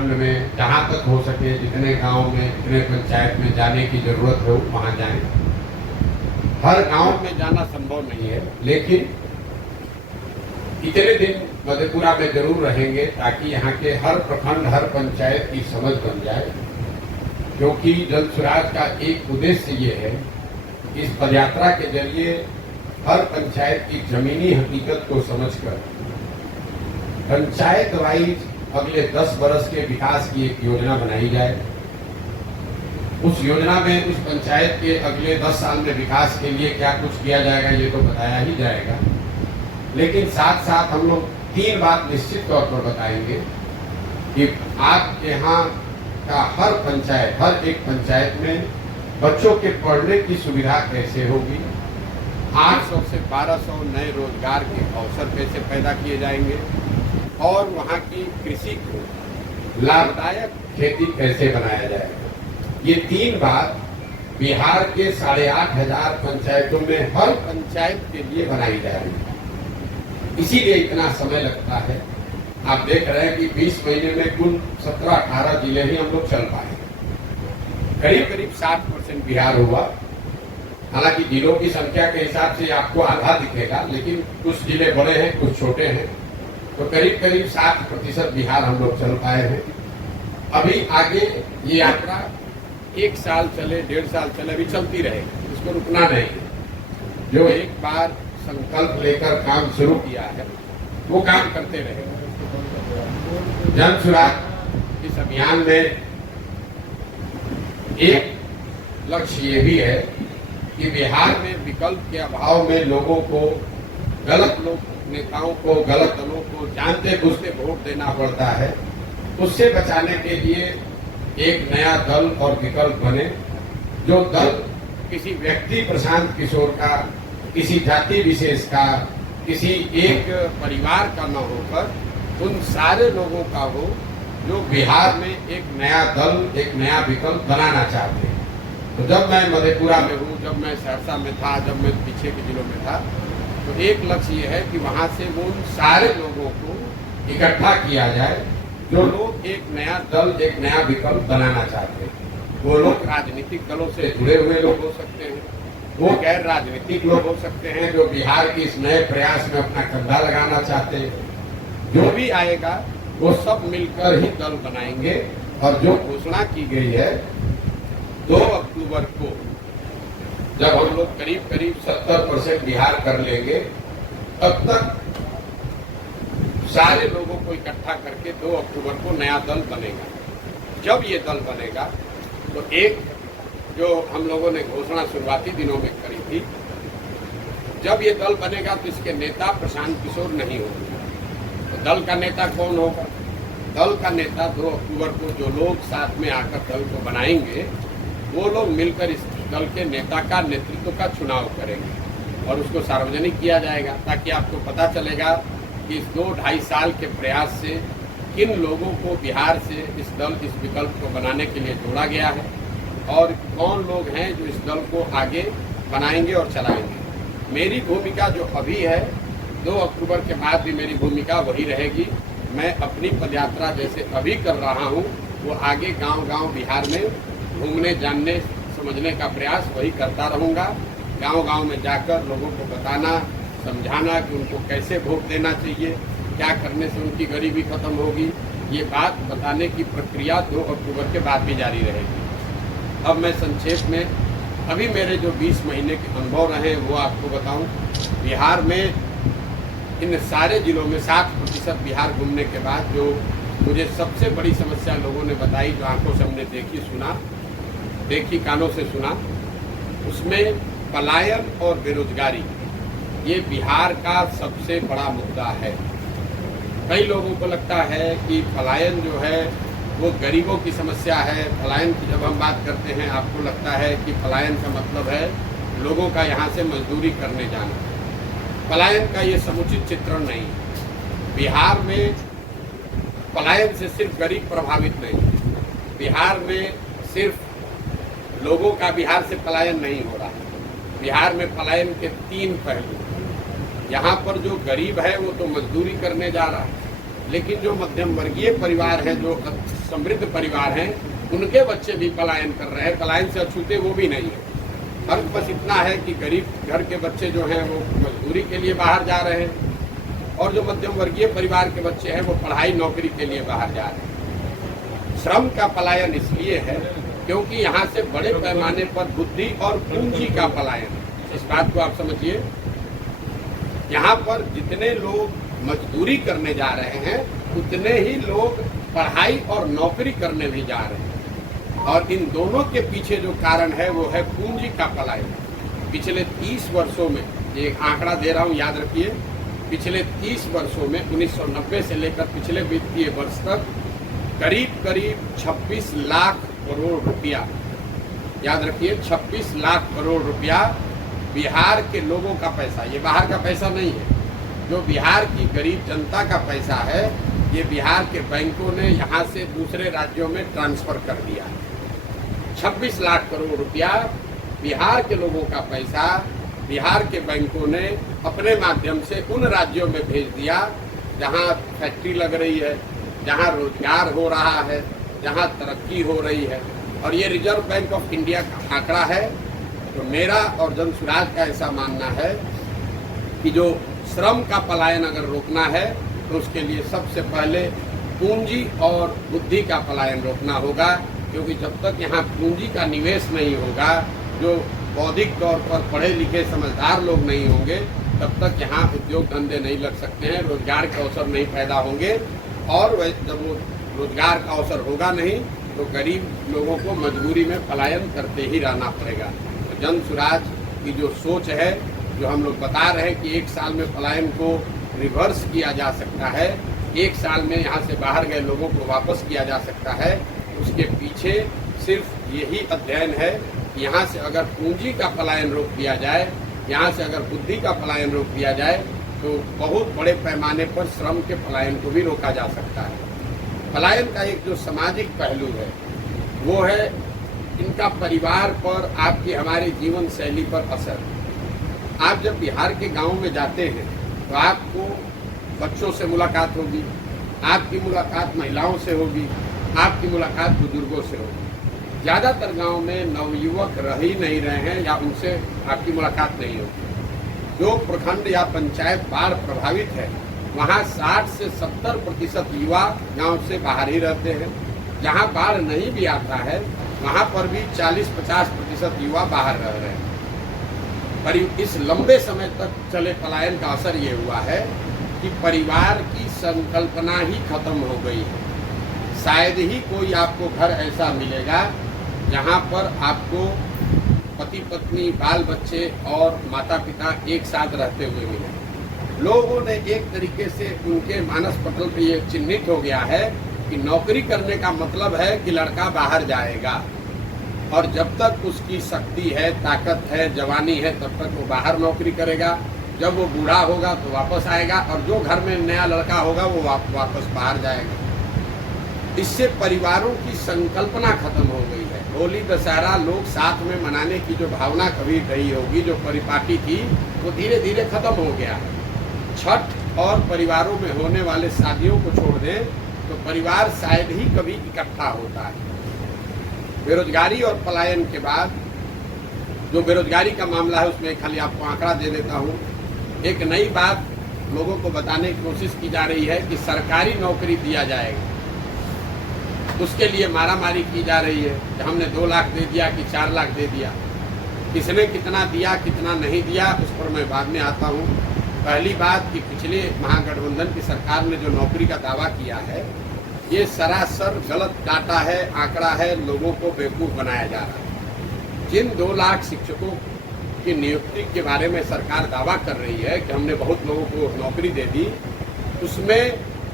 प्रखंड में जहाँ तक हो सके जितने गांव में जितने पंचायत में जाने की जरूरत हो वहाँ जाएं। हर गांव में जाना संभव नहीं है, लेकिन इतने दिन मधेपुरा में जरूर रहेंगे ताकि यहाँ के हर प्रखंड हर पंचायत की समझ बन जाए। क्योंकि जल सुराज का एक उद्देश्य ये है, इस पदयात्रा के जरिए हर पंचायत की जमीनी हकीकत को समझकर पंचायत वाइज अगले 10 वर्ष के विकास की एक योजना बनाई जाए। उस योजना में उस पंचायत के अगले 10 साल में विकास के लिए क्या कुछ किया जाएगा ये तो बताया ही जाएगा, लेकिन साथ साथ हम लोग 3 बात निश्चित तौर पर बताएंगे कि आपके यहाँ का हर पंचायत, हर एक पंचायत में बच्चों के पढ़ने की सुविधा कैसे होगी, 800 से 1200 नए रोजगार के अवसर कैसे पैदा किए जाएंगे और वहाँ की कृषि को लाभदायक खेती कैसे बनाया जाएगा। ये 3 बात बिहार के 8500 पंचायतों में हर पंचायत के लिए बनाई जा रही है। इसीलिए इतना समय लगता है। आप देख रहे हैं कि 20 महीने में कुल 17-18 जिले ही हम लोग चल पाए। करीब 60% बिहार हुआ। हालांकि जिलों की संख्या के हिसाब से आपको आधा दिखेगा, लेकिन कुछ जिले बड़े हैं कुछ छोटे हैं, तो करीब 60% बिहार हम लोग चल पाए हैं। अभी आगे ये यात्रा 1 साल चले 1.5 साल चले, अभी चलती रहेगी, इसको रुकना नहीं है। जो एक बार संकल्प लेकर काम शुरू किया है वो काम करते रहेंगे। जन सुराज इस अभियान में एक लक्ष्य ये भी है कि बिहार में विकल्प के अभाव में लोगों को, गलत नेताओं को, गलत दलों को जानते बूझते वोट देना पड़ता है। उससे बचाने के लिए एक नया दल और विकल्प बने, जो दल किसी व्यक्ति प्रशांत किशोर का, किसी जाति विशेष का, किसी एक परिवार का न होकर उन सारे लोगों का हो जो बिहार में एक नया दल, एक नया विकल्प बनाना चाहते हैं। तो जब मैं मधेपुरा में हूँ, जब मैं सहरसा में था, जब मैं पीछे के जिलों में था, तो एक लक्ष्य ये है कि वहाँ से वो उन सारे लोगों को इकट्ठा किया जाए जो लोग एक नया दल, एक नया विकल्प बनाना चाहते हैं। वो लोग राजनीतिक दलों से जुड़े हुए लोग हो सकते हैं, वो गैर राजनीतिक लोग हो सकते हैं जो बिहार के इस नए प्रयास में अपना कंधा लगाना चाहते हैं। जो भी आएगा वो सब मिलकर ही दल बनाएंगे। और जो घोषणा की गई है 2 अक्टूबर को, जब हम लोग करीब 70% बिहार कर लेंगे, तब तक सारे लोगों को इकट्ठा करके 2 अक्टूबर को नया दल बनेगा। जब ये दल बनेगा तो एक जो हम लोगों ने घोषणा शुरुआती दिनों में करी थी, जब ये दल बनेगा तो इसके नेता प्रशांत किशोर नहीं होंगे। तो दल का नेता कौन होगा? दल का नेता 2 अक्टूबर को जो लोग साथ में आकर दल को बनाएंगे, वो लोग मिलकर इस दल के नेता का, नेतृत्व का चुनाव करेंगे और उसको सार्वजनिक किया जाएगा, ताकि आपको पता चलेगा कि इस 2-2.5 साल के प्रयास से किन लोगों को बिहार से इस दल, इस विकल्प को बनाने के लिए जोड़ा गया है और कौन लोग हैं जो इस दल को आगे बनाएंगे और चलाएंगे। मेरी भूमिका जो अभी है, 2 अक्टूबर के बाद भी मेरी भूमिका वही रहेगी। मैं अपनी पदयात्रा जैसे अभी कर रहा हूँ, वो आगे गांव-गांव बिहार में घूमने, जानने, समझने का प्रयास वही करता रहूँगा। गांव-गांव में जाकर लोगों को बताना, समझाना कि उनको कैसे वोट देना चाहिए, क्या करने से उनकी गरीबी खत्म होगी, ये बात बताने की प्रक्रिया 2 अक्टूबर के बाद भी जारी रहेगी। अब मैं संक्षेप में अभी मेरे जो 20 महीने के अनुभव रहे वो आपको बताऊं। बिहार में इन सारे जिलों में 60% बिहार घूमने के बाद जो मुझे सबसे बड़ी समस्या लोगों ने बताई, जो आंखों से हमने देखी कानों से सुना, उसमें पलायन और बेरोजगारी, ये बिहार का सबसे बड़ा मुद्दा है। कई लोगों को लगता है कि पलायन जो है वो गरीबों की समस्या है। पलायन की जब हम बात करते हैं, आपको लगता है कि पलायन का मतलब है लोगों का यहाँ से मजदूरी करने जाना। पलायन का ये समुचित चित्रण नहीं है। बिहार में पलायन से सिर्फ गरीब प्रभावित नहीं, बिहार में सिर्फ लोगों का बिहार से पलायन नहीं हो रहा है। बिहार में पलायन के 3 पहलू। यहाँ पर जो गरीब है वो तो मजदूरी करने जा रहा है, लेकिन जो मध्यम वर्गीय परिवार हैं, जो समृद्ध परिवार हैं, उनके बच्चे भी पलायन कर रहे हैं। पलायन से अछूते वो भी नहीं है। फर्क बस इतना है कि गरीब घर के बच्चे जो हैं वो मजदूरी के लिए बाहर जा रहे हैं, और जो मध्यम वर्गीय परिवार के बच्चे हैं वो पढ़ाई नौकरी के लिए बाहर जा रहे हैं। श्रम का पलायन इसलिए है क्योंकि यहाँ से बड़े पैमाने पर बुद्धि और पूंजी का पलायन है। इस बात को आप समझिए, यहाँ पर जितने लोग मजदूरी करने जा रहे हैं उतने ही लोग पढ़ाई और नौकरी करने भी जा रहे हैं, और इन दोनों के पीछे जो कारण है वो है पूंजी का पलायन। पिछले 30 वर्षों में, एक आंकड़ा दे रहा हूँ याद रखिए, पिछले 30 वर्षों में 1990 से लेकर पिछले वित्तीय वर्ष तक करीब 26 लाख करोड़ रुपया, याद रखिए 26 लाख करोड़ रुपया बिहार के लोगों का पैसा, ये बाहर का पैसा नहीं है, जो बिहार की गरीब जनता का पैसा है, ये बिहार के बैंकों ने यहाँ से दूसरे राज्यों में ट्रांसफर कर दिया। 26 लाख करोड़ रुपया बिहार के लोगों का पैसा बिहार के बैंकों ने अपने माध्यम से उन राज्यों में भेज दिया जहाँ फैक्ट्री लग रही है, जहाँ रोजगार हो रहा है, जहाँ तरक्की हो रही है। और ये रिजर्व बैंक ऑफ इंडिया का आंकड़ा है। तो मेरा और जनसुराज का ऐसा मानना है कि जो श्रम का पलायन अगर रोकना है तो उसके लिए सबसे पहले पूंजी और बुद्धि का पलायन रोकना होगा, क्योंकि जब तक यहाँ पूंजी का निवेश नहीं होगा, जो बौद्धिक तौर पर पढ़े लिखे समझदार लोग नहीं होंगे, तब तक यहाँ उद्योग धंधे नहीं लग सकते हैं, रोजगार के अवसर नहीं पैदा होंगे, और जब वो रोजगार का अवसर होगा नहीं तो गरीब लोगों को मजबूरी में पलायन करते ही रहना पड़ेगा। तो जनसुराज की जो सोच है, जो हम लोग बता रहे हैं कि 1 साल में पलायन को रिवर्स किया जा सकता है, 1 साल में यहाँ से बाहर गए लोगों को वापस किया जा सकता है, उसके पीछे सिर्फ यही अध्ययन है कि यहाँ से अगर पूंजी का पलायन रोक दिया जाए, यहाँ से अगर बुद्धि का पलायन रोक दिया जाए, तो बहुत बड़े पैमाने पर श्रम के पलायन को भी रोका जा सकता है। पलायन का एक जो सामाजिक पहलू है वो है इनका परिवार पर, आपकी हमारी जीवन शैली पर असर। आप जब बिहार के गाँव में जाते हैं तो आपको बच्चों से मुलाकात होगी, आपकी मुलाकात महिलाओं से होगी, आपकी मुलाकात बुजुर्गों से होगी। ज़्यादातर गांव में नवयुवक रह ही नहीं रहे हैं या उनसे आपकी मुलाकात नहीं होगी। जो प्रखंड या पंचायत बाढ़ प्रभावित है वहां 60 से 70% युवा गांव से बाहर ही रहते हैं। जहां बाढ़ नहीं भी आता है वहां पर भी 40-50% युवा बाहर रह रहे हैं। पर इस लंबे समय तक चले पलायन का असर ये हुआ है कि परिवार की संकल्पना ही खत्म हो गई है। शायद ही कोई आपको घर ऐसा मिलेगा जहां पर आपको पति पत्नी, बाल बच्चे और माता पिता एक साथ रहते हुए मिले। लोगों ने एक तरीके से उनके मानस पटल पे ये चिन्हित हो गया है कि नौकरी करने का मतलब है कि लड़का बाहर जाएगा, और जब तक उसकी शक्ति है, ताकत है, जवानी है, तब तक वो बाहर नौकरी करेगा। जब वो बूढ़ा होगा तो वापस आएगा, और जो घर में नया लड़का होगा वो वापस बाहर जाएगा। इससे परिवारों की संकल्पना खत्म हो गई है। होली दशहरा लोग साथ में मनाने की जो भावना कभी रही होगी, जो परिपाटी थी, वो धीरे धीरे खत्म हो गया है। छठ और परिवारों में होने वाले शादियों को छोड़ दें तो परिवार शायद ही कभी इकट्ठा होता है। बेरोजगारी और पलायन के बाद जो बेरोजगारी का मामला है उसमें खाली आपको आंकड़ा दे देता हूँ। एक नई बात लोगों को बताने की कोशिश की जा रही है कि सरकारी नौकरी दिया जाएगा, उसके लिए मारामारी की जा रही है कि हमने 2 लाख दे दिया कि 4 लाख दे दिया। किसने कितना दिया कितना नहीं दिया उस पर मैं बाद में आता हूँ। पहली बात कि पिछले महागठबंधन की सरकार ने जो नौकरी का दावा किया है ये सरासर गलत डाटा है, आंकड़ा है, लोगों को बेवकूफ़ बनाया जा रहा है। जिन 2 लाख शिक्षकों की नियुक्ति के बारे में सरकार दावा कर रही है कि हमने बहुत लोगों को नौकरी दे दी, उसमें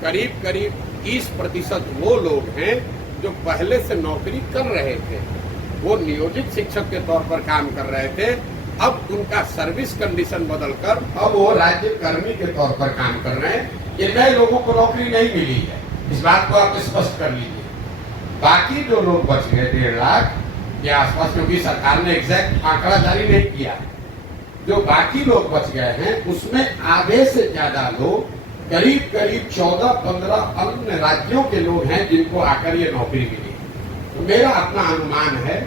करीब 30% वो लोग हैं जो पहले से नौकरी कर रहे थे, वो नियोजित शिक्षक के तौर पर काम कर रहे थे। अब उनका सर्विस कंडीशन बदलकर अब वो राज्य कर्मी के तौर पर काम कर रहे हैं। ये नए लोगों को नौकरी नहीं मिली है, इस बात को आप स्पष्ट कर लीजिए। बाकी जो लोग बच गए 1.5 लाख के आसपास, क्योंकि सरकार ने एग्जैक्ट आंकड़ा जारी नहीं किया, जो बाकी लोग बच गए हैं उसमें आधे से ज्यादा लोग करीब करीब 14-15 अन्य राज्यों के लोग हैं जिनको आकर ये नौकरी मिली है। तो मेरा अपना अनुमान है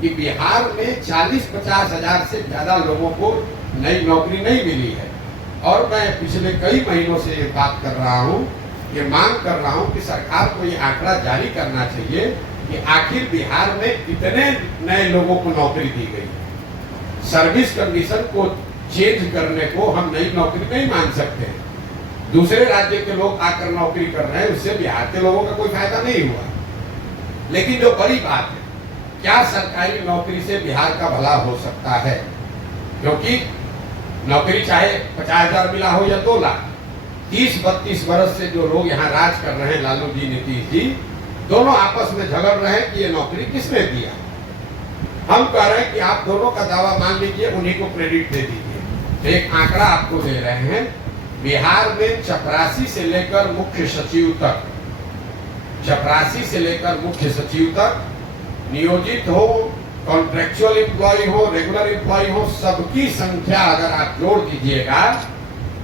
कि बिहार में 40-50 हजार से ज्यादा लोगों को नई नौकरी नहीं मिली है। और मैं पिछले कई महीनों से ये बात कर रहा हूँ, ये मांग कर रहा हूँ कि सरकार को ये आंकड़ा जारी करना चाहिए कि आखिर बिहार में कितने नए लोगों को नौकरी दी गई। सर्विस कंडीशन को चेंज करने को हम नई नौकरी नहीं मान सकते हैं। दूसरे राज्य के लोग आकर नौकरी कर रहे हैं, उससे बिहार के लोगों का कोई फायदा नहीं हुआ। लेकिन जो बड़ी बात है, क्या सरकारी नौकरी से बिहार का भला हो सकता है? क्योंकि नौकरी चाहे 50,000 मिला हो या 2 लाख, 30-32 वर्ष से जो लोग यहाँ राज कर रहे हैं, लालू जी, नीतीश जी, दोनों आपस में झगड़ रहे हैं कि ये नौकरी किसने दिया। हम कह रहे हैं कि आप दोनों का दावा मान लीजिए, उन्हीं को क्रेडिट दे दीजिए। एक आंकड़ा आपको दे रहे हैं, बिहार में चपरासी से लेकर मुख्य सचिव तक, चपरासी से लेकर मुख्य सचिव तक, नियोजित हो, कॉन्ट्रेक्चुअल एम्प्लॉय हो, रेगुलर एम्प्लॉय हो, सबकी संख्या अगर आप जोड़ दीजिएगा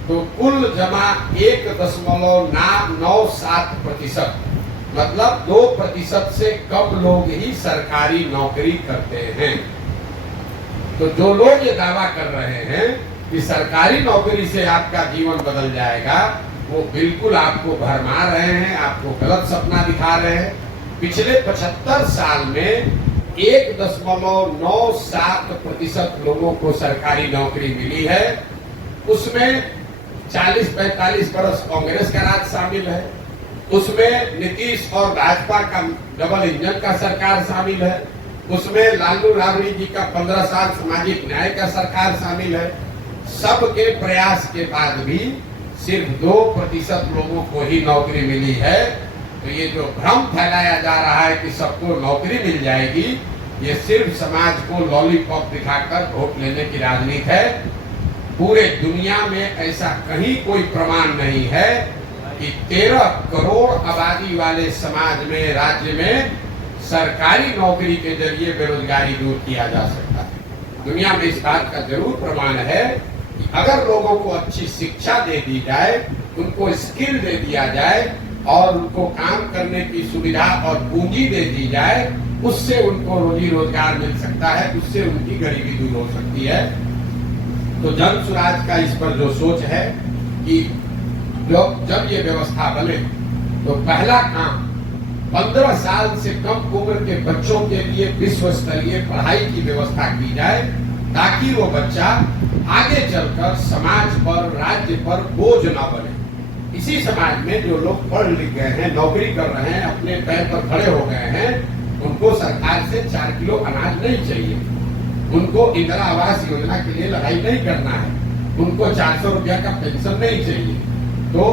तो कुल जमा 1.97%, मतलब 2% से कम लोग ही सरकारी नौकरी करते हैं। तो जो लोग ये दावा कर रहे हैं कि सरकारी नौकरी से आपका जीवन बदल जाएगा, वो बिल्कुल आपको भरमा रहे हैं, आपको गलत सपना दिखा रहे हैं। पिछले 75 साल में 1.97% लोगों को सरकारी नौकरी मिली है। उसमें 40-45 वर्ष कांग्रेस का राज शामिल है, उसमें नीतीश और भाजपा का डबल इंजन का सरकार शामिल है, उसमें लालू राबड़ी जी का 15 साल सामाजिक न्याय का सरकार शामिल है। सबके प्रयास के बाद भी सिर्फ 2% लोगों को ही नौकरी मिली है। तो ये जो भ्रम फैलाया जा रहा है कि सबको नौकरी मिल जाएगी, ये सिर्फ समाज को लॉलीपॉप दिखाकर वोट लेने की राजनीति है। पूरे दुनिया में ऐसा कहीं कोई प्रमाण नहीं है कि 13 करोड़ आबादी वाले समाज में, राज्य में सरकारी नौकरी के जरिए बेरोजगारी दूर किया जा सकता है। दुनिया में इस बात का जरूर प्रमाण है कि अगर लोगों को अच्छी शिक्षा दे दी जाए, उनको स्किल दे दिया जाए और उनको काम करने की सुविधा और पूंजी दे दी जाए, उससे उनको रोजी रोजगार मिल सकता है, उससे उनकी गरीबी दूर हो सकती है। तो जन स्वराज का इस पर जो सोच है कि जब ये व्यवस्था बने तो पहला काम 15 साल से कम उम्र के बच्चों के लिए विश्व स्तरीय पढ़ाई की व्यवस्था की जाए, ताकि वो बच्चा आगे चलकर समाज पर, राज्य पर बोझ न बने। इसी समाज में जो लोग पढ़ लिख गए हैं, नौकरी कर रहे हैं, अपने पैर पर खड़े हो गए हैं, उनको सरकार से 4 किलो अनाज नहीं चाहिए, उनको इंदिरा आवास योजना के लिए लड़ाई नहीं करना है, उनको 400 रुपया का पेंशन नहीं चाहिए। तो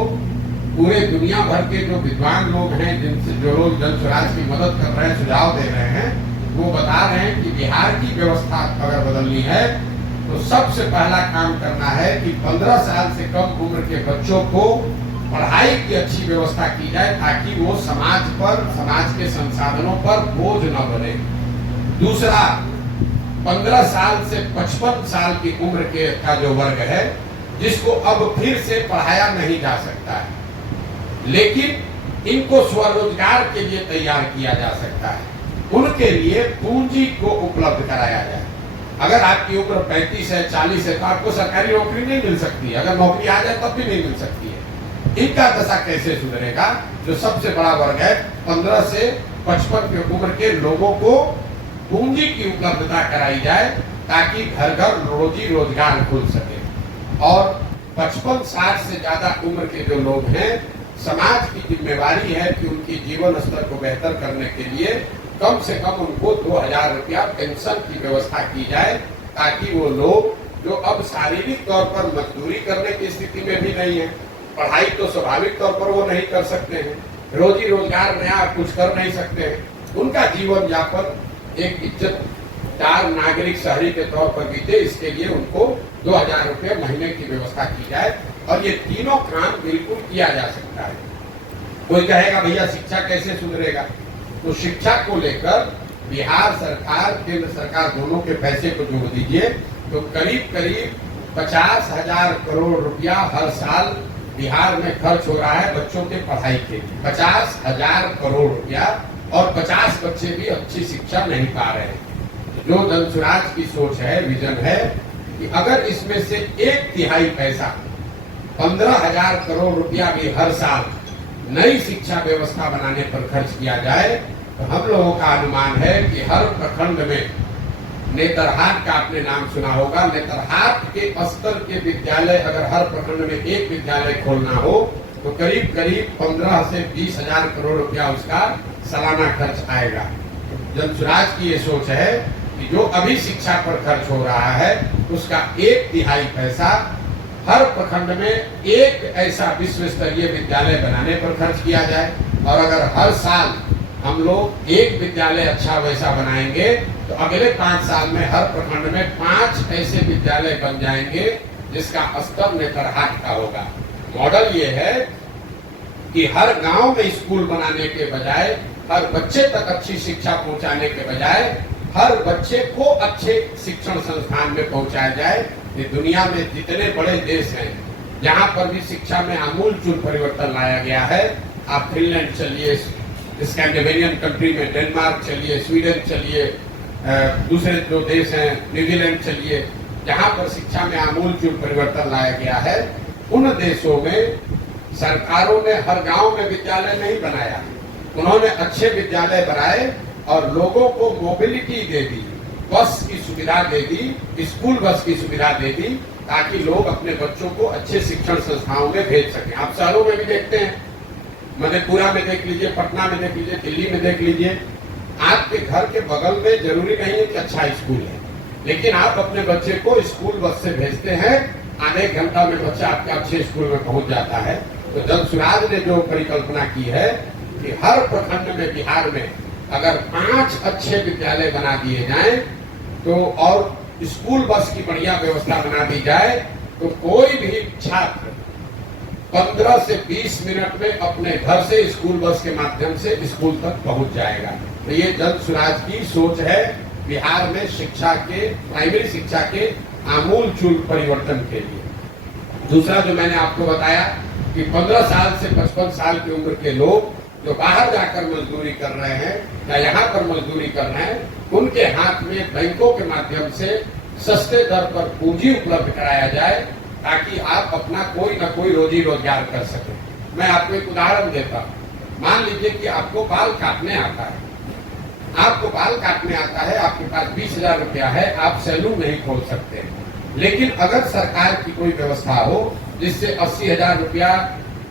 पूरे दुनिया भर के जो विद्वान लोग हैं, जिनसे जो लोग जन स्वराज की मदद कर रहे हैं, सुझाव दे रहे हैं, वो बता रहे हैं कि बिहार की व्यवस्था अगर बदलनी है तो सबसे पहला काम करना है कि 15 साल से कम उम्र के बच्चों को पढ़ाई की अच्छी व्यवस्था की जाए, ताकि वो समाज पर, समाज के संसाधनों पर बोझ न बने। दूसरा, 15 साल से 55 साल की उम्र के का जो वर्ग है, जिसको अब फिर से पढ़ाया नहीं जा सकता है, लेकिन इनको स्वरोजगार के लिए तैयार किया जा सकता है, उनके लिए पूंजी को उपलब्ध कराया जाए। अगर आपकी उम्र 35 है, 40 है, तो आपको सरकारी नौकरी नहीं मिल सकती है, अगर नौकरी आ जाए तब भी नहीं मिल सकती है। इनका दशा कैसे सुधरेगा? जो सबसे बड़ा वर्ग है, 15 से 55 की उम्र के लोगों को पूंजी की उपलब्धता कराई जाए, ताकि घर घर रोजी रोजगार खुल सके। और 55-60 से ज्यादा उम्र के जो लोग हैं, समाज की जिम्मेवारी है कि उनकी जीवन स्तर को बेहतर करने के लिए कम से कम उनको 2000 रुपया पेंशन की व्यवस्था की जाए, ताकि वो लोग जो अब शारीरिक तौर पर मजदूरी करने की स्थिति में भी नहीं है, पढ़ाई तो स्वाभाविक तौर पर वो नहीं कर सकते हैं, रोजी रोजगार नया कुछ कर नहीं सकते हैं, उनका जीवन यापन एक इज्जतदार नागरिक शहरी के तौर पर बीते, इसके लिए उनको 2000 रुपये महीने की व्यवस्था की जाए। और ये तीनों काम बिल्कुल किया जा सकता है। कोई कहेगा भैया शिक्षा कैसे सुधरेगा? तो शिक्षा को लेकर बिहार सरकार, केंद्र सरकार दोनों के पैसे को जोड़ दीजिए तो करीब करीब 50,000 करोड़ रुपया हर साल बिहार में खर्च हो रहा है बच्चों के पढ़ाई के लिए 50,000 करोड़ रुपया, और 50 बच्चे भी अच्छी शिक्षा नहीं पा रहे हैं। जो जनसुराज की सोच है, विजन है कि अगर इसमें से 1/3 पैसा 15,000 करोड़ रुपया भी हर साल नई शिक्षा व्यवस्था बनाने पर खर्च किया जाए, तो हम लोगों का अनुमान है कि हर प्रखंड में, नेतरहाट का आपने नाम सुना होगा, नेतरहाट के स्तर के विद्यालय अगर हर प्रखंड में एक विद्यालय खोलना हो तो करीब करीब 15 से 20,000 करोड़ रुपया उसका सालाना खर्च आएगा। जनसुराज की ये सोच है कि जो अभी शिक्षा पर खर्च हो रहा है उसका 1/3 पैसा हर प्रखंड में एक ऐसा विश्व स्तरीय विद्यालय बनाने पर खर्च किया जाए, और अगर हर साल हम लोग एक विद्यालय अच्छा वैसा बनाएंगे तो अगले 5 साल में हर प्रखंड में 5 ऐसे विद्यालय बन जाएंगे जिसका स्तर नेतरहाट का होगा। मॉडल ये है कि हर गांव में स्कूल बनाने के बजाय, हर बच्चे तक अच्छी शिक्षा पहुंचाने के बजाय हर बच्चे को अच्छे शिक्षण संस्थान में पहुंचाया जाए। ये दुनिया में जितने बड़े देश हैं जहां पर भी शिक्षा में आमूलचूल परिवर्तन लाया गया है, आप फिनलैंड चलिए, स्कैंडिनेवियन कंट्री में डेनमार्क चलिए, स्वीडन चलिए, दूसरे जो देश हैं न्यूजीलैंड चलिए, जहां पर शिक्षा में आमूलचूल परिवर्तन लाया गया है, उन देशों में सरकारों ने हर गांव में विद्यालय नहीं बनाया, उन्होंने अच्छे विद्यालय बनाए और लोगों को मोबिलिटी दे दी, बस की सुविधा दे दी, स्कूल बस की सुविधा दे दी, ताकि लोग अपने बच्चों को अच्छे शिक्षण संस्थाओं में भेज सकें। आप शहरों में भी देखते हैं, मधेपुरा में देख लीजिए, पटना में देख लीजिए, दिल्ली में देख लीजिए, आपके घर के बगल में जरूरी नहीं है कि अच्छा स्कूल है, लेकिन आप अपने बच्चे को स्कूल बस से भेजते हैं, आधे घंटा में बच्चा आपके अच्छे स्कूल में पहुंच जाता है। तो जनसुराज ने जो परिकल्पना की है कि हर प्रखंड में बिहार में अगर 5 अच्छे विद्यालय बना दिए जाएं तो, और स्कूल बस की बढ़िया व्यवस्था बना दी जाए, तो कोई भी छात्र 15 से 20 मिनट में अपने घर से स्कूल बस के माध्यम से स्कूल तक पहुंच जाएगा। तो ये जनसुराज की सोच है बिहार में शिक्षा के, प्राइमरी शिक्षा के आमूलचूल परिवर्तन के लिए। दूसरा जो मैंने आपको बताया कि 15 साल से 55 साल की उम्र के लोग जो बाहर जाकर मजदूरी कर रहे हैं या यहाँ पर मजदूरी कर रहे हैं, उनके हाथ में बैंकों के माध्यम से सस्ते दर पर पूंजी उपलब्ध कराया जाए, ताकि आप अपना कोई न कोई रोजी रोजगार कर सकें। मैं आपको एक उदाहरण देता हूँ। मान लीजिए कि आपको बाल काटने आता है, आपको बाल काटने आता है, आपके पास 20,000 रुपया है, आप सैलून नहीं खोल सकते, लेकिन अगर सरकार की कोई व्यवस्था हो जिससे 80,000 रुपया,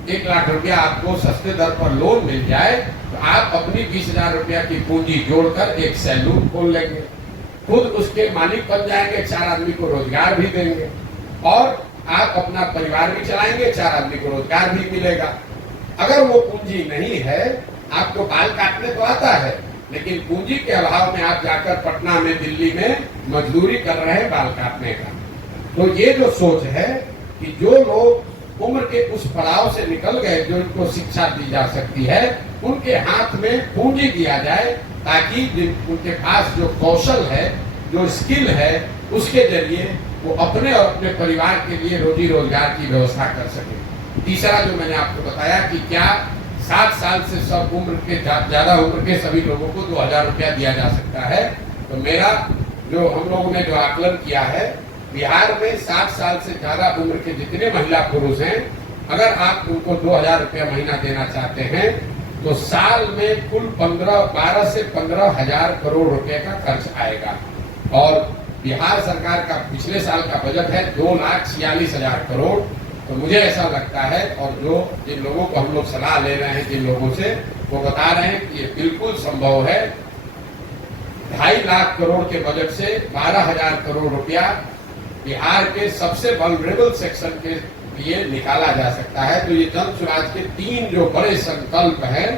1 लाख रुपया आपको सस्ते दर पर लोन मिल जाए, तो आप अपनी 20,000 रुपया की पूंजी जोड़कर एक सैलून खोल लेंगे, खुद उसके मालिक बन जाएंगे, 4 आदमी को रोजगार भी देंगे और आप अपना परिवार भी चलाएंगे, 4 आदमी को रोजगार भी मिलेगा। अगर वो पूंजी नहीं है, आपको बाल काटने तो आता है, लेकिन पूंजी के अभाव में आप जाकर पटना में, दिल्ली में मजदूरी कर रहे हैं बाल काटने का। तो ये जो सोच है कि जो लोग उम्र के उस पड़ाव से निकल गए, जो इनको शिक्षा दी जा सकती है, उनके हाथ में पूंजी दिया जाए, ताकि उनके पास जो कौशल है, जो स्किल है, उसके जरिए वो अपने और अपने परिवार के लिए रोजी रोजगार की व्यवस्था कर सके। तीसरा जो मैंने आपको बताया कि क्या 7 साल से सब उम्र के, ज्यादा उम्र के सभी लोगों को 2,000 रुपया दिया जा सकता है। तो मेरा जो, हम लोगों ने जो आकलन किया है, बिहार में 60 साल से ज्यादा उम्र के जितने महिला पुरुष हैं, अगर आप उनको 2,000 रुपया महीना देना चाहते हैं, तो साल में कुल 12 से 15,000 करोड़ रुपए का खर्च आएगा। और बिहार सरकार का पिछले साल का बजट है 2,46,000 करोड़। तो मुझे ऐसा लगता है, और जो जिन लोगों को हम लोग सलाह ले रहे हैं, जिन लोगों से, वो बता रहे हैं कि ये बिल्कुल संभव है। 2.5 लाख करोड़ के बजट से 12,000 करोड़ रुपया बिहार के सबसे वल्नरेबल सेक्शन के लिए निकाला जा सकता है। तो ये जनसुराज के 3 जो बड़े संकल्प हैं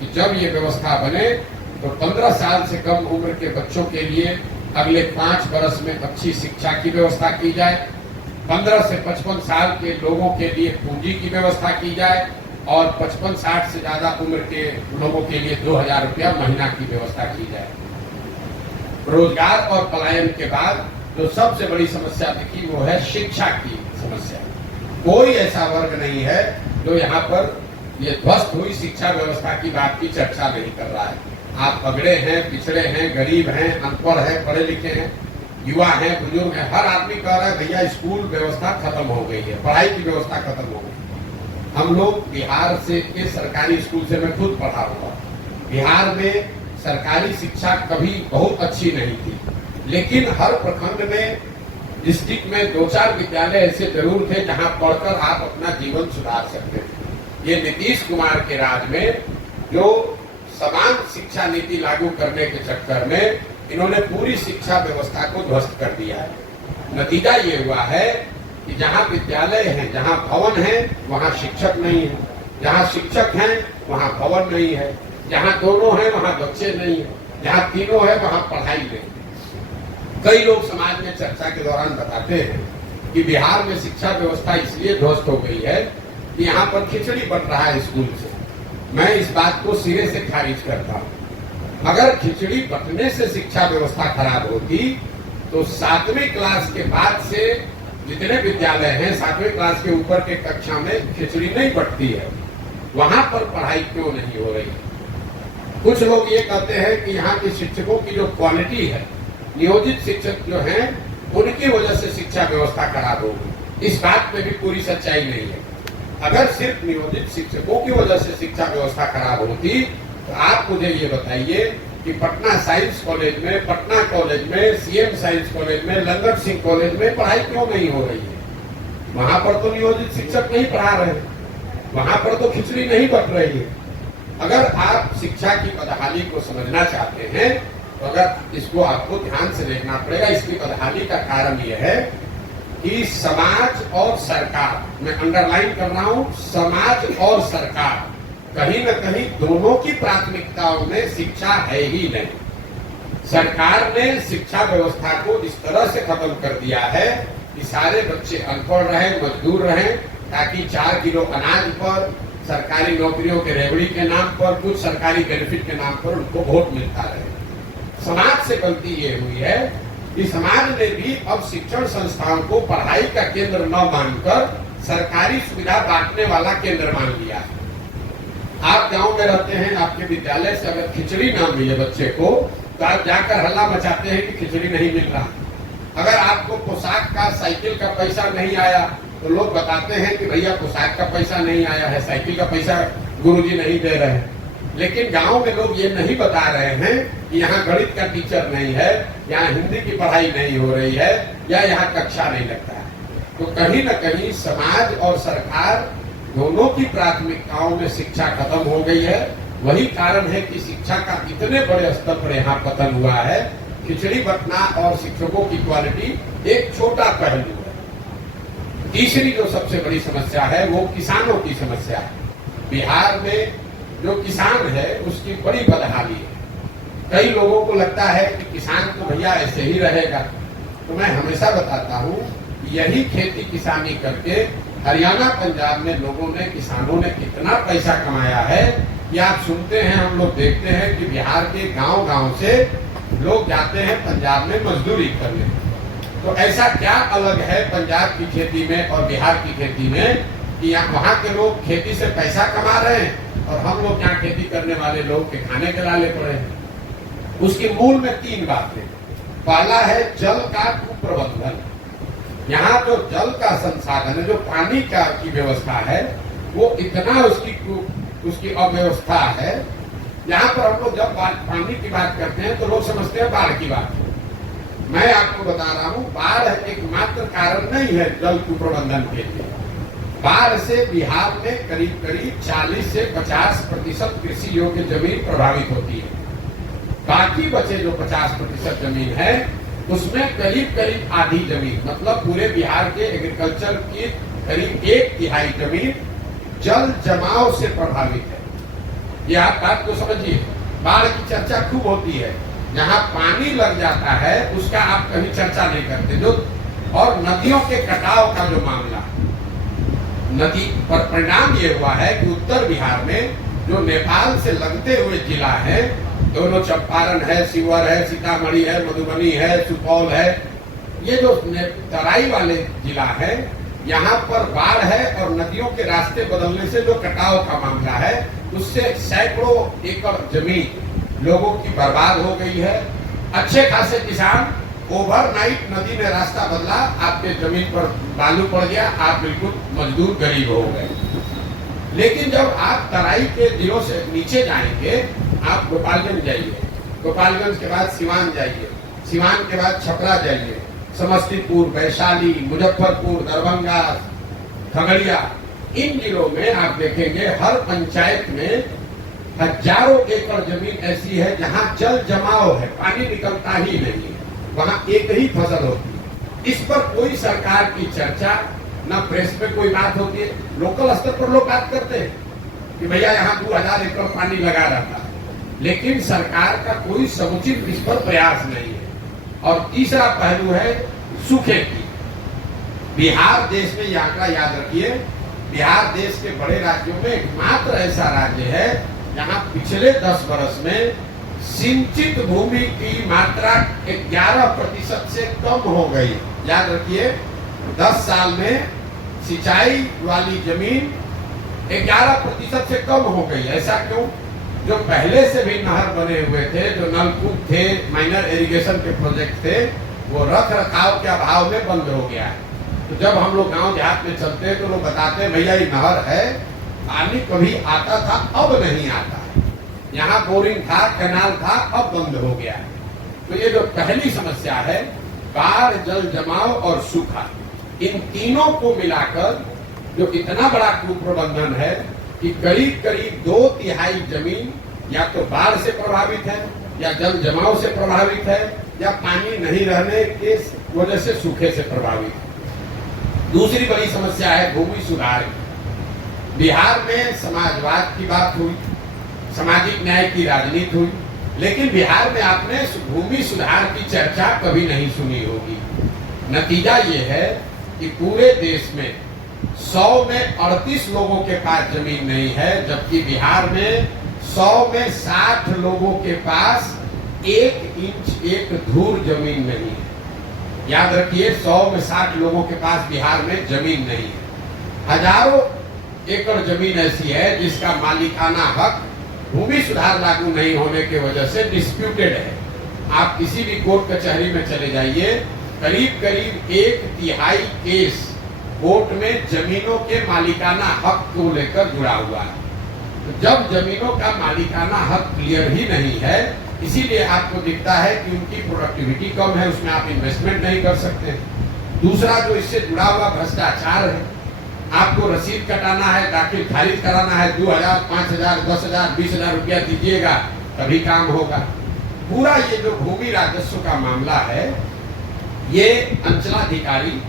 कि जब ये व्यवस्था बने तो 15 साल से कम उम्र के बच्चों के लिए अगले 5 वर्ष में अच्छी शिक्षा की व्यवस्था की जाए, 15 से 55 साल के लोगों के लिए पूंजी की व्यवस्था की जाए, और 55-60 से ज्यादा उम्र के लोगों के लिए 2,000 रुपया महीना की व्यवस्था की जाए। रोजगार और पलायन के बाद जो सबसे बड़ी समस्या दिखी वो है शिक्षा की समस्या। कोई ऐसा वर्ग नहीं है जो यहाँ पर ये ध्वस्त हुई शिक्षा व्यवस्था की बात की चर्चा नहीं कर रहा है। आप अगड़े हैं, पिछड़े हैं, गरीब हैं, अनपढ़ हैं, पढ़े लिखे हैं, युवा हैं, बुजुर्ग हैं, हर आदमी कह रहा है भैया स्कूल व्यवस्था खत्म हो गई है, पढ़ाई की व्यवस्था खत्म हो गई। हम लोग बिहार से के सरकारी स्कूल से मैं खुद पढ़ा हुआ। बिहार में सरकारी शिक्षा कभी बहुत अच्छी नहीं थी, लेकिन हर प्रखंड में, डिस्ट्रिक्ट में 2-4 विद्यालय ऐसे जरूर थे जहां पढ़कर आप अपना जीवन सुधार सकते थे। ये नीतीश कुमार के राज में जो समान शिक्षा नीति लागू करने के चक्कर में इन्होंने पूरी शिक्षा व्यवस्था को ध्वस्त कर दिया है। नतीजा ये हुआ है कि जहां विद्यालय है, जहां भवन है, वहां शिक्षक नहीं है, जहां शिक्षक हैं वहां भवन नहीं है, जहां दोनों है वहां बच्चे नहीं है, जहां तीनों है वहां पढ़ाई नहीं। कई लोग समाज में चर्चा के दौरान बताते हैं कि बिहार में शिक्षा व्यवस्था इसलिए ध्वस्त हो गई है कि यहाँ पर खिचड़ी बट रहा है स्कूल से। मैं इस बात को सिरे से खारिज करता हूँ। अगर खिचड़ी बटने से शिक्षा व्यवस्था खराब होती तो 7वीं क्लास के बाद से जितने विद्यालय हैं 7वीं क्लास के ऊपर के कक्षा में खिचड़ी नहीं बटती है, वहां पर पढ़ाई क्यों नहीं हो रही? कुछ लोग ये कहते हैं कि यहाँ के शिक्षकों की जो क्वालिटी है, नियोजित शिक्षक जो हैं उनकी वजह से शिक्षा व्यवस्था खराब होगी। इस बात में भी पूरी सच्चाई नहीं है। अगर सिर्फ नियोजित शिक्षकों की वजह से शिक्षा व्यवस्था खराब होती तो आप मुझे ये बताइए कि पटना साइंस कॉलेज में, पटना कॉलेज में, सीएम साइंस कॉलेज में, लंगट सिंह कॉलेज में पढ़ाई क्यों नहीं हो रही है? वहां पर तो नियोजित शिक्षक नहीं पढ़ा रहे, वहां पर तो खिचड़ी नहीं बट रही है। अगर आप शिक्षा की बदहाली को समझना चाहते हैं तो अगर इसको आपको ध्यान से देखना पड़ेगा। इसकी बदहाली का कारण यह है कि समाज और सरकार, मैं अंडरलाइन कर रहा हूं, समाज और सरकार कहीं न कहीं दोनों की प्राथमिकताओं में शिक्षा है ही नहीं। सरकार ने शिक्षा व्यवस्था को इस तरह से खत्म कर दिया है कि सारे बच्चे अनपढ़ रहे, मजदूर रहे, ताकि 4 किलो अनाज पर, सरकारी नौकरियों के रेवड़ी के नाम पर, कुछ सरकारी बेनिफिट के नाम पर उनको वोट मिलता रहे। समाज से गलती ये हुई है कि समाज ने भी अब शिक्षण संस्थाओं को पढ़ाई का केंद्र न मानकर सरकारी सुविधा बांटने वाला केंद्र मान लिया है। आप गांव में रहते हैं, आपके विद्यालय से अगर खिचड़ी ना मिले बच्चे को तो आप जाकर हल्ला मचाते हैं कि खिचड़ी नहीं मिल रहा। अगर आपको पोशाक का, साइकिल का पैसा नहीं आया तो लोग बताते हैं कि भैया पोशाक का पैसा नहीं आया है, साइकिल का पैसा गुरुजी नहीं दे रहे हैं। लेकिन गांव में लोग ये नहीं बता रहे हैं कि यहाँ गणित का टीचर नहीं है, यहाँ हिंदी की पढ़ाई नहीं हो रही है, या यहाँ कक्षा नहीं लगता है। तो कहीं न कहीं समाज और सरकार दोनों की प्राथमिकताओं में शिक्षा खत्म हो गई है। वही कारण है कि शिक्षा का इतने बड़े स्तर पर यहाँ पतन हुआ है। खिचड़ी बंटना और शिक्षकों की क्वालिटी एक छोटा पहलू है। तीसरी जो सबसे बड़ी समस्या है वो किसानों की समस्या है। बिहार में जो किसान है उसकी बड़ी बदहाली है। कई लोगों को लगता है कि किसान तो भैया ऐसे ही रहेगा। तो मैं हमेशा बताता हूँ यही खेती किसानी करके हरियाणा, पंजाब में लोगों ने, किसानों ने कितना पैसा कमाया है कि आप सुनते हैं, हम लोग देखते हैं कि बिहार के गांव-गांव से लोग जाते हैं पंजाब में मजदूरी करने। तो ऐसा क्या अलग है पंजाब की खेती में और बिहार की खेती में कि वहाँ के लोग खेती से पैसा कमा रहे हैं और हम लोग यहाँ खेती करने वाले लोग के खाने के लाले पड़े हैं। उसके मूल में 3 बातें। पहला है जल का कुप्रबंधन। यहाँ जो जल का संसाधन है, जो पानी का की व्यवस्था है, वो इतना उसकी अव्यवस्था है। यहाँ पर हम लोग जब पानी की बात करते हैं तो लोग समझते हैं बाढ़ की बात। मैं आपको बता रहा हूँ बाढ़ एकमात्र कारण नहीं है जल कुप्रबंधन के लिए। बाढ़ से बिहार में करीब करीब 40 से 50% कृषि योग्य जमीन प्रभावित होती है। बाकी बचे जो 50% जमीन है उसमें करीब करीब आधी जमीन, मतलब पूरे बिहार के एग्रीकल्चर की करीब 1/3 जमीन जल जमाव से प्रभावित है। ये आप बात को समझिए। बाढ़ की चर्चा खूब होती है, जहाँ पानी लग जाता है उसका आप कहीं चर्चा नहीं करते। जो और नदियों के कटाव का जो मामला, नदी पर परिणाम ये हुआ है कि उत्तर बिहार में जो नेपाल से लगते हुए जिला है, दोनों चंपारण है, शिवहर है, सीतामढ़ी है, मधुबनी है, सुपौल है, ये जो तराई वाले जिला है यहाँ पर बाढ़ है और नदियों के रास्ते बदलने से जो कटाव का मामला है, उससे सैकड़ों एकड़ जमीन लोगों की बर्बाद हो गई है। अच्छे खासे किसान ओवरनाइट नदी ने रास्ता बदला, आपके जमीन पर बालू पड़ गया, आप बिल्कुल मजदूर गरीब हो गए। लेकिन जब आप तराई के जिलों से नीचे जाएंगे, आप गोपालगंज जाइए, गोपालगंज के बाद सिवान जाइए, सिवान के बाद छपरा जाइए, समस्तीपुर, वैशाली, मुजफ्फरपुर, दरभंगा, खगड़िया, इन जिलों में आप देखेंगे हर पंचायत में हजारों एकड़ जमीन ऐसी है जहां जल जमाव है, पानी निकलता ही नहीं है, वहां एक ही फसल होती है। इस पर कोई सरकार की चर्चा, न प्रेस में कोई बात होती है। लोकल स्तर पर लोग बात करते हैं कि भैया यहाँ 2000 एकड़ पानी लगा रहता है, लेकिन सरकार का कोई समुचित इस पर प्रयास नहीं है। और तीसरा पहलू है सूखे की। बिहार देश में यह आंकड़ा याद रखिए, बिहार देश के बड़े राज्यों में एकमात्र ऐसा राज्य है जहां पिछले 10 वर्ष में सिंचित भूमि की मात्रा 11% से कम हो गई। याद रखिए, 10 साल में सिंचाई वाली जमीन 11% से कम हो गई। ऐसा क्यों? जो पहले से भी नहर बने हुए थे, जो नलकूप थे, माइनर इरिगेशन के प्रोजेक्ट थे, वो रख रखाव के अभाव में बंद हो गया है। तो जब हम लोग गांव देहात में चलते हैं तो लोग बताते हैं भैया ये नहर है, पानी कभी आता था, अब नहीं आता। यहाँ बोरिंग था, कैनाल था, अब बंद हो गया है। तो ये जो पहली समस्या है, बाढ़, जल जमाव और सूखा, इन तीनों को मिलाकर जो इतना बड़ा कुप्रबंधन है कि करीब करीब 2/3 जमीन या तो बाढ़ से प्रभावित है, या जल जमाव से प्रभावित है, या पानी नहीं रहने के वजह से सूखे से प्रभावित है। दूसरी बड़ी समस्या है भूमि सुधार की। बिहार में समाजवाद की बात हुई, सामाजिक न्याय की राजनीति हुई, लेकिन बिहार में आपने भूमि सुधार की चर्चा कभी नहीं सुनी होगी। नतीजा ये है कि पूरे देश में 100 में 38 लोगों के पास जमीन नहीं है, जबकि बिहार में 100 में 60 लोगों के पास 1 इंच एक धूर जमीन नहीं है। याद रखिए, 100 में 60 लोगों के पास बिहार में जमीन नहीं है। हजारों एकड़ जमीन ऐसी है जिसका मालिकाना हक भूमि सुधार लागू नहीं होने की वजह से डिस्प्यूटेड है। आप किसी भी कोर्ट कचहरी में चले जाइए, करीब करीब 1/3 केस कोर्ट में जमीनों के मालिकाना हक को लेकर जुड़ा हुआ है। तो जब जमीनों का मालिकाना हक क्लियर ही नहीं है, इसीलिए आपको दिखता है कि उनकी प्रोडक्टिविटी कम है, उसमें आप इन्वेस्टमेंट नहीं कर सकते। दूसरा जो इससे जुड़ा हुआ भ्रष्टाचार है, आपको रसीद कटाना है, दाखिल खारिज कराना है, 2000, 5000, 10,000, 20,000 रुपया दीजिएगा तभी काम होगा। पूरा ये जो भूमि राजस्व का मामला है, ये अंचलाधिकारी,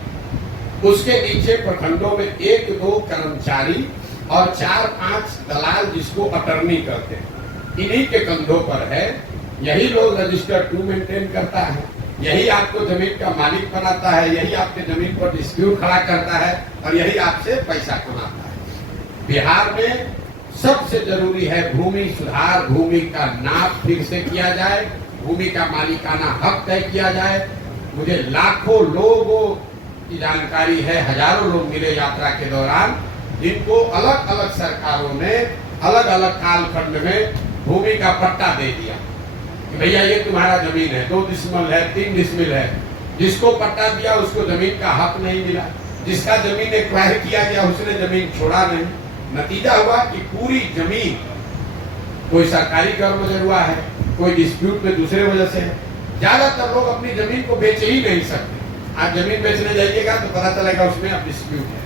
उसके नीचे प्रखंडों में 1-2 कर्मचारी और 4-5 दलाल जिसको अटर्नी कहते हैं, इन्हीं के कंधों पर है। यही लोग रजिस्टर 2 मेंटेन करता है, यही आपको जमीन का मालिक बनाता है, यही आपके जमीन पर डिस्प्यूट खड़ा करता है, और यही आपसे पैसा कमाता है। बिहार में सबसे जरूरी है भूमि सुधार, भूमि का नाप फिर से किया जाए, भूमि का मालिकाना हक तय किया जाए। मुझे लाखों लोगों की जानकारी है, हजारों लोग मिले यात्रा के दौरान, जिनको अलग अलग सरकारों ने अलग अलग कालखंड में भूमि का पट्टा दे दिया कि भैया ये तुम्हारा जमीन है, 2 डिसमिल है, 3 डिसमिल है। जिसको पट्टा दिया उसको जमीन का हक नहीं मिला, जिसका जमीन एक्वायर किया गया उसने जमीन छोड़ा नहीं। नतीजा हुआ कि पूरी जमीन, कोई सरकारी कर्म हुआ है, कोई डिस्प्यूट में दूसरे वजह से है। ज्यादातर लोग अपनी जमीन को बेच ही नहीं सकते। आप जमीन बेचने जाइएगा तो पता चलेगा उसमें अब डिस्प्यूट है।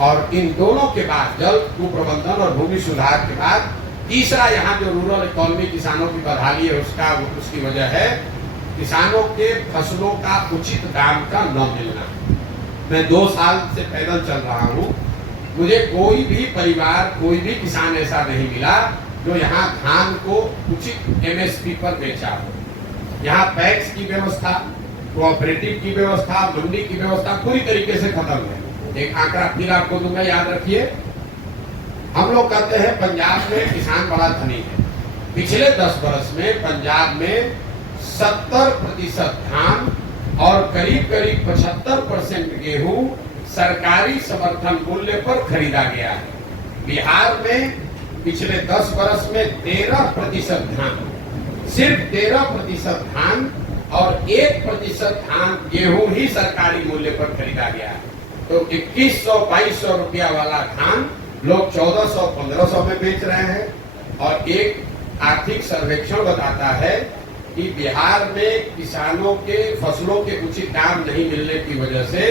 और इन दोनों के बाद, जल कुप्रबंधन और भूमि सुधार के बाद, तीसरा यहाँ जो रूरल इकोनॉमी किसानों की बदहाली है, उसकी वजह है किसानों के फसलों का उचित दाम का न मिलना। मैं 2 साल से पैदल चल रहा हूँ, मुझे कोई भी परिवार, कोई भी किसान ऐसा नहीं मिला जो यहाँ धान को उचित MSP पर बेचा हो। यहाँ पैक्स की व्यवस्था, कोऑपरेटिव की व्यवस्था, मंडी की व्यवस्था पूरी तरीके से खत्म है। एक आंकड़ा फिर आपको दूंगा, याद रखिए। हम लोग कहते हैं पंजाब में किसान बड़ा धनी है। पिछले 10 वर्ष में पंजाब में 70% धान और करीब करीब 75% गेहूं, सरकारी समर्थन मूल्य पर खरीदा गया है। बिहार में पिछले 10 वर्ष में 13% धान, सिर्फ 13% धान और 1% धान गेहूं ही सरकारी मूल्य पर खरीदा गया है। तो 2100-2200 रुपया वाला धान लोग 1400-1500 में बेच रहे हैं। और एक आर्थिक सर्वेक्षण बताता है कि बिहार में किसानों के फसलों के उचित दाम नहीं मिलने की वजह से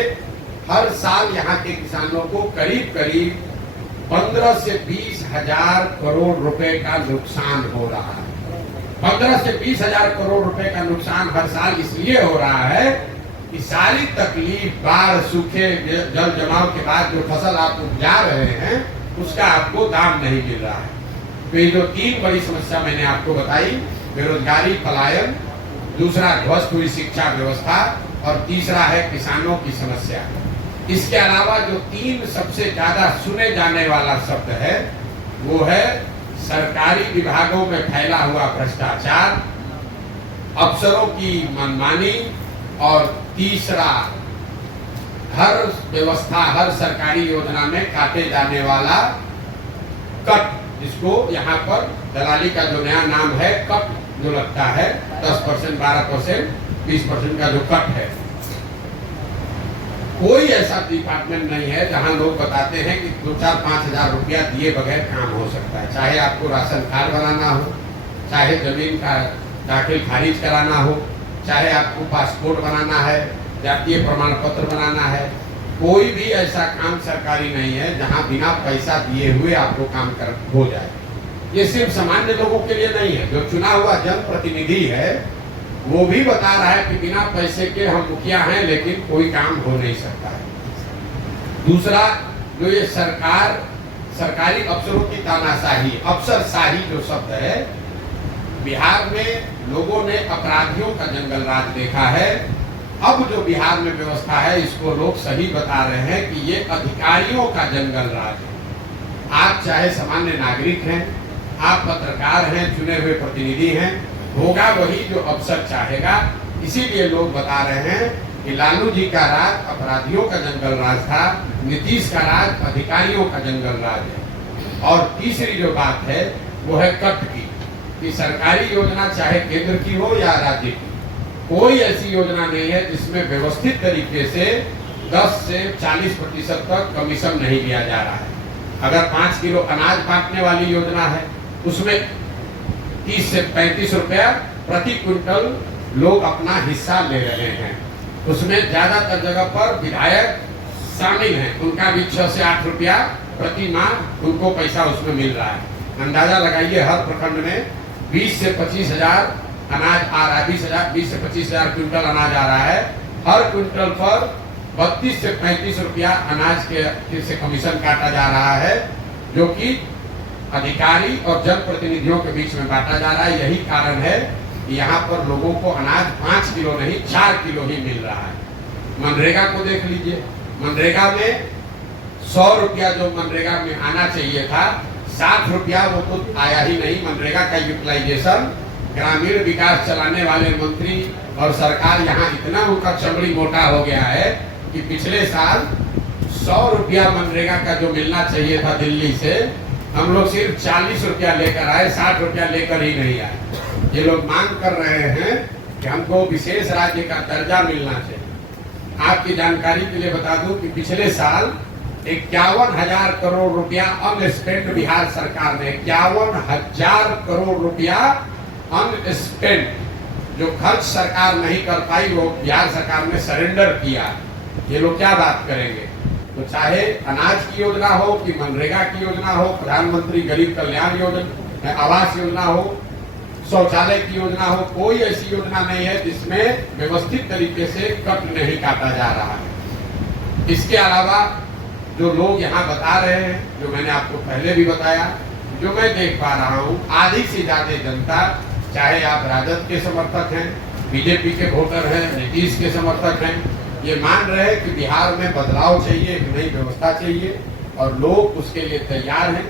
हर साल यहाँ के किसानों को करीब करीब 15 से 20 हजार करोड़ रुपए का नुकसान हो रहा है। 15 से 20 हजार करोड़ रुपए का नुकसान हर साल इसलिए हो रहा है कि सारी तकलीफ, बाढ़, सूखे, जल जमाव के बाद जो फसल आप उपजा रहे हैं उसका आपको दाम नहीं मिल रहा है। तो ये जो 3 बड़ी समस्या मैंने आपको बताई, बेरोजगारी, पलायन, दूसरा ध्वस्त हुई शिक्षा व्यवस्था और तीसरा है किसानों की समस्या। इसके अलावा जो 3 सबसे ज्यादा सुने जाने वाला शब्द है वो है सरकारी विभागों में फैला हुआ भ्रष्टाचार, अफसरों की मनमानी और तीसरा हर व्यवस्था, हर सरकारी योजना में काटे जाने वाला कट, जिसको यहाँ पर दलाली का जो नया नाम है कट जो लगता है 10%, 12%, 20% का जो कट है। कोई ऐसा डिपार्टमेंट नहीं है जहां लोग बताते हैं कि 2-4-5 हजार रुपया दिए बगैर काम हो सकता है। चाहे आपको राशन कार्ड बनाना हो, चाहे जमीन का दाखिल खारिज कराना हो, चाहे आपको पासपोर्ट बनाना है, जातीय प्रमाण पत्र बनाना है, कोई भी ऐसा काम सरकारी नहीं है जहां बिना पैसा दिए हुए आपको काम हो जाए। ये सिर्फ सामान्य लोगों के लिए नहीं है, जो चुना हुआ जनप्रतिनिधि है वो भी बता रहा है कि बिना पैसे के हम मुखिया हैं लेकिन कोई काम हो नहीं सकता है। दूसरा, जो ये सरकारी अफसरों की तानाशाही, अफसरशाही जो शब्द है, बिहार में लोगों ने अपराधियों का जंगल राज देखा है। अब जो बिहार में व्यवस्था है इसको लोग सही बता रहे हैं कि ये अधिकारियों का जंगल राज है। आप चाहे सामान्य नागरिक हैं, आप पत्रकार हैं, चुने हुए प्रतिनिधि हैं, होगा वही जो अफसर चाहेगा। इसीलिए लोग बता रहे हैं कि लालू जी का राज अपराधियों का जंगल राज था, नीतीश का राज अधिकारियों का जंगल राज है। और तीसरी जो बात है वो है कट की, कि सरकारी योजना चाहे केंद्र की हो या राज्य की, कोई ऐसी योजना नहीं है जिसमें व्यवस्थित तरीके से 10 से 40% तक कमीशन नहीं लिया जा रहा है। अगर 5 किलो अनाज बांटने वाली योजना है उसमें 30 से 35 रुपया प्रति क्विंटल लोग अपना हिस्सा ले रहे हैं। उसमें ज्यादातर जगह पर विधायक शामिल हैं, उनका भी 6 से 8 रुपया प्रति माह उनको पैसा उसमें मिल रहा है। अंदाजा लगाइए, हर प्रखंड में 20 से 25 हजार अनाज आ रहा है, 20 से 25 हजार क्विंटल अनाज आ रहा है। हर क्विंटल पर 32 से 35 रुपया अनाज के से कमीशन काटा जा रहा है, जो कि अधिकारी और जनप्रतिनिधियों के बीच में बांटा जा रहा है। यही कारण है कि यहाँ पर लोगों को अनाज 5 किलो नहीं 4 किलो ही मिल रहा है। मनरेगा को देख लीजिए, मनरेगा में 100 रुपया जो मनरेगा में आना चाहिए था, 60 रुपया वो तो आया ही नहीं। मनरेगा का यूटिलाइजेशन, ग्रामीण विकास चलाने वाले मंत्री और सरकार यहाँ इतना उनका चमड़ी मोटा हो गया है कि पिछले साल 100 रुपया मनरेगा का जो मिलना चाहिए था दिल्ली से, हम लोग सिर्फ 40 रुपया लेकर आए, 60 रुपया लेकर ही नहीं आए। ये लोग मांग कर रहे हैं कि हमको विशेष राज्य का दर्जा मिलना चाहिए। आपकी जानकारी के लिए बता दूं कि पिछले साल 51,000 करोड़ रुपया अनस्पेंड बिहार सरकार ने, 51,000 करोड़ रुपया अनस्पेंड, जो खर्च सरकार नहीं कर पाई वो बिहार सरकार ने सरेंडर किया। ये लोग क्या बात करेंगे? तो चाहे अनाज की योजना हो कि मनरेगा की योजना हो, प्रधानमंत्री गरीब कल्याण योजना, आवास योजना हो, शौचालय की योजना हो, कोई ऐसी योजना नहीं है जिसमें व्यवस्थित तरीके से कट नहीं काटा जा रहा है। इसके अलावा जो लोग यहाँ बता रहे हैं, जो मैंने आपको पहले भी बताया, जो मैं देख पा रहा हूँ, आधी से ज्यादा जनता, चाहे आप राजद के समर्थक हैं, बीजेपी के वोटर हैं, नीतीश के समर्थक हैं, ये मान रहे हैं कि बिहार में बदलाव चाहिए, एक नई व्यवस्था चाहिए और लोग उसके लिए तैयार हैं।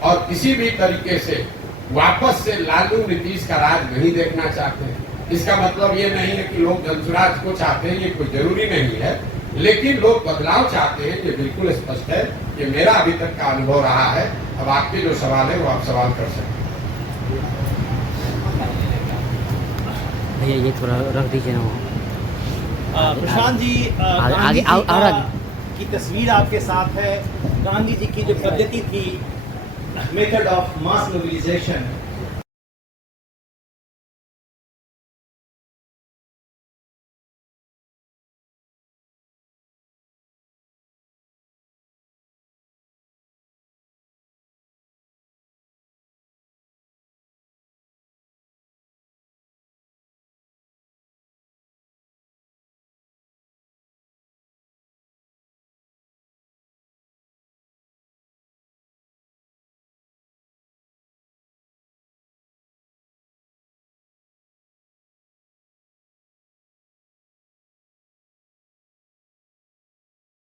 और किसी भी तरीके से वापस से लालू नीतीश का राज नहीं देखना चाहते हैं। इसका मतलब ये नहीं है कि लोग जनसुराज को चाहते हैं, ये कोई जरूरी नहीं है। लेकिन लोग बदलाव चाहते हैं, ये बिल्कुल स्पष्ट है। ये मेरा अभी तक का अनुभव रहा है। अब आपके जो सवाल है वो आप सवाल कर सकते हैं। भैया ये थोड़ा रख दीजिए ना वहाँ। प्रशांत जी, आगे की तस्वीर आपके साथ है। गांधी जी की जो पद्धति थी, मेथड ऑफ मास मोबिलाइजेशन,